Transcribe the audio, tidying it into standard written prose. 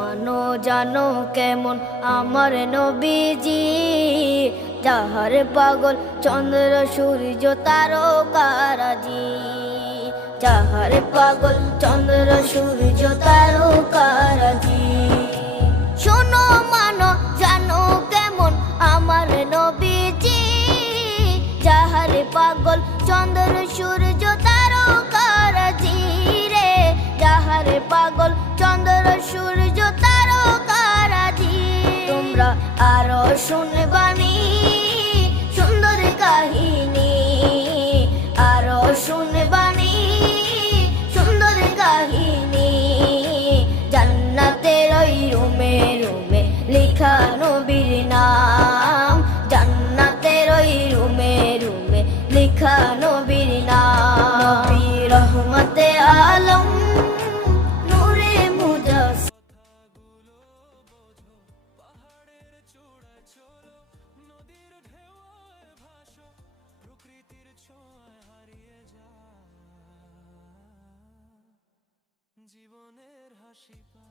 মানো জানো কেমন আমার নবীজি, যাহার পাগল চন্দ্র সূর্য তারকারাজি, যাহার পাগল চন্দ্র সূর্য তারকারাজি। শোনো মানো জানো কেমন আমার নবীজি, যাহার পাগল চন্দ্র সূর্য তারকারাজি রে, যাহার পাগল চন্দ্র সূর্য তারকারাজি। তোমরা আরো শুনবানি সুন্দর কাহিনী, আরো শুনবানি সুন্দর কাহিনী। জান্নাতের ওই রুমে রুমে লেখা নবীর নাম, জান্নাতের ওই রুমে রুমে লেখা নবীর নাম। নবী রহমতে আলম নূরে মুজাসসাম। জীবনের হাসি পা